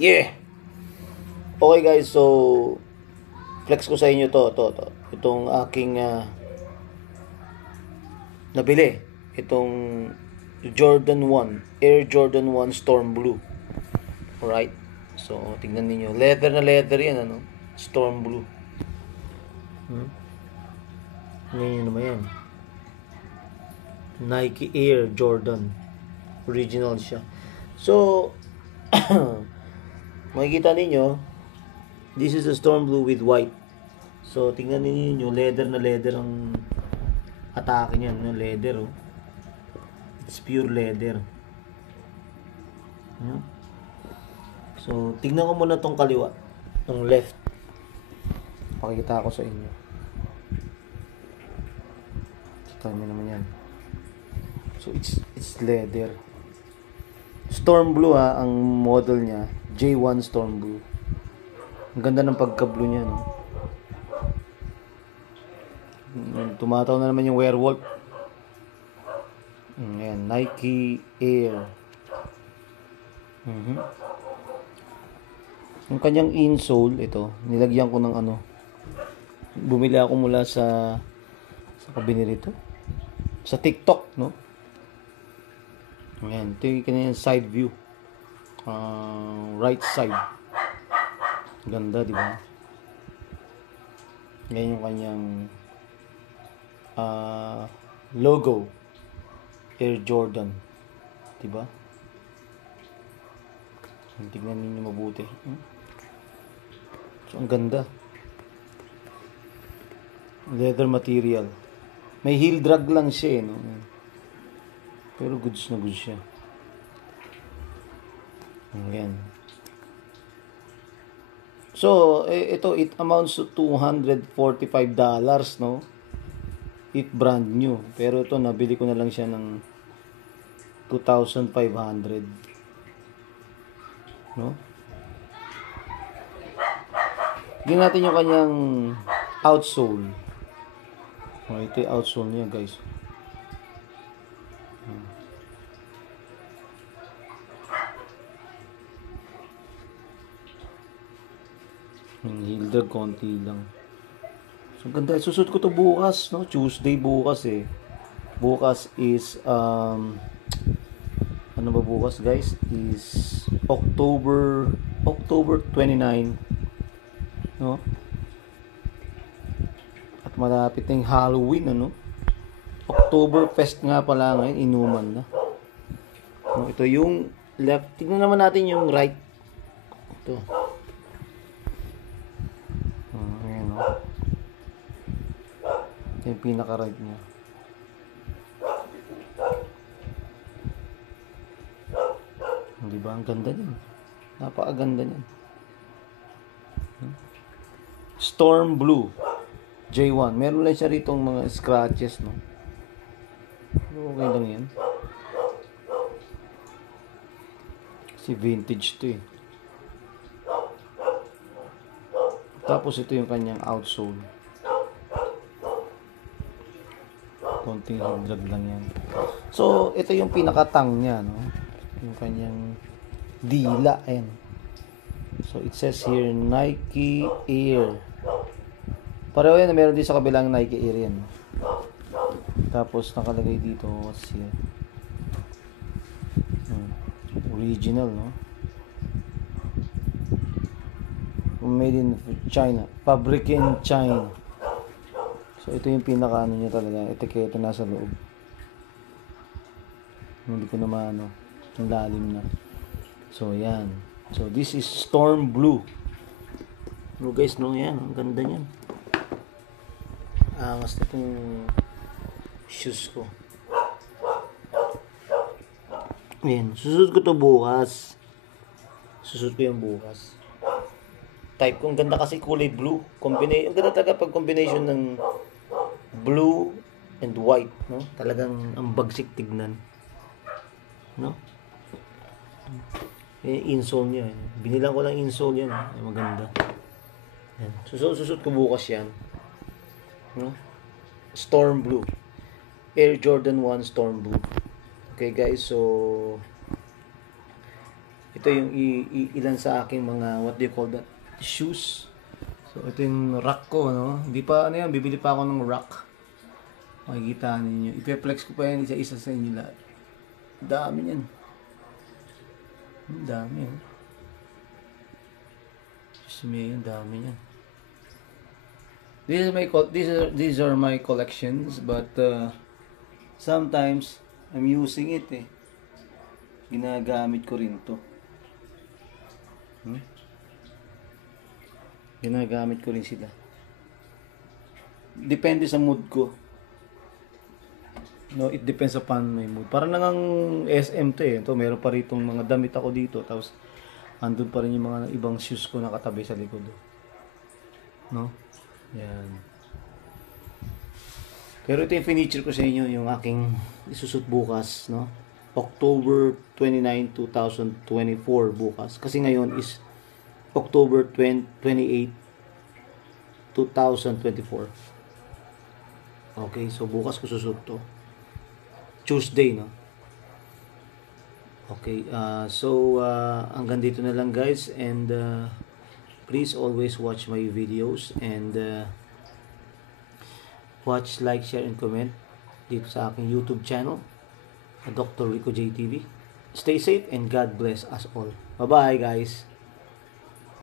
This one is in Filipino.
Yeah! Okay guys, so flex ko sa inyo to. Itong aking nabili. Itong Jordan 1, Air Jordan 1 Storm Blue. Alright? So, tingnan niyo. Leather na leather yan, ano? Storm Blue. Ngayon naman yan. Nike Air Jordan. Original siya. So, makikita ninyo, this is a Storm Blue with white. So, tingnan ninyo, leather na leather ang atake niyan, no? Leather, oh. It's pure leather. So, tingnan ko muna tong kaliwa, tong left. Pakikita ko sa inyo. Kita nyo naman yan. So, it's leather. Storm Blue, ang model niya, J1 Storm Blue. Ang ganda ng pagka-blue niya, no? Tumataw na naman yung werewolf. Ayan, Nike Air. Yung kanyang insole, ito, nilagyan ko ng ano. Bumili ako mula sa kabinili rito. Sa TikTok, no? Ayan, ito yung kanyang side view. Right side. Ganda, di ba? Ganyan yung kanyang logo. Air Jordan. Di ba? Tingnan niyo mabuti. So, ang ganda. Leather material. May heel drag lang siya, no? Pero goods na goods siya. Ayan. So, ito, it amounts to $245, no? It brand new. Pero ito, nabili ko na lang siya ng 2,500. No? Tingnan natin yung kanyang outsole. Ito yung outsole niya, guys. Hilder, konti lang. So, ganda. Susud ko to bukas, no? Tuesday bukas, eh. Bukas is, ano ba bukas, guys? Is October 29, no? At malapit na yung Halloween, ano? October Fest nga pala ngayon, inuman na. No, ito yung left. Tignan naman natin yung right. Ito. Ayan, no? Ito yung pinaka-right niya. Diba? Ang ganda niyan. Napakaganda niyan. Storm Blue J1. Meron lang siya rito mga scratches, no? Okay lang yan. Kasi vintage to, eh. Tapos ito yung kanyang outsole. Konting drag lang yan. So, ito yung pinakatang niya, no? Yung kanyang dila, ayan. So, it says here, Nike Air. Pareho yan, meron din sa kabilang Nike Air yan. Tapos, nakalagay dito, what's here? Original, no? Made in China. Fabric in China. So, ito yung pinaka-ano niya talaga. Etiketa nasa loob. Hindi ko naman, ano, ang lalim na. So, yan. So, this is Storm Blue. No, guys, no, yan. Ang ganda niyan. Angas na itong shoes ko. Yan. Susunod ko to bukas. Susunod ko yung bukas. Type ko. Ang ganda kasi kulay blue. Ang ganda talaga pag combination ng blue and white. No? Talagang ang bagsik tignan. No? Insole niya. Binilang ko lang insole yan. Maganda. Yan. Susut ko bukas yan. No? Storm Blue. Air Jordan 1 Storm Blue. Okay guys, so ito yung ilan sa aking mga, what do you call that, shoes. So ito yung rack ko, no? Hindi pa, ano yan, bibili pa ako ng rack. Makikita ninyo. Ipe-flex ko pa yan isa-isa sa inyo lahat. Dami yan. Dami yan. Just me, dami yan. These are my collections, but sometimes I'm using it eh. Ginagamit ko rin to. Ginagamit ko rin sila. Depende sa mood ko. No, it depends upon my mood. Para nangang SM to eh. Ito, meron pa ritong mga damit ako dito. Tapos, andun pa rin yung mga ibang shoes ko nakatabi sa likod. No? Yan. Pero ito yung finiture ko sa inyo, yung aking isusut bukas, no? October 29, 2024 bukas. Kasi ngayon is October 28, 2024. Okay, so bukas ko susut to. Tuesday, no? Okay, so hanggang dito na lang guys, and please always watch my videos and watch, like, share, and comment dito sa aking YouTube channel, Dr. Rico J TV. Stay safe and God bless us all. Bye-bye guys!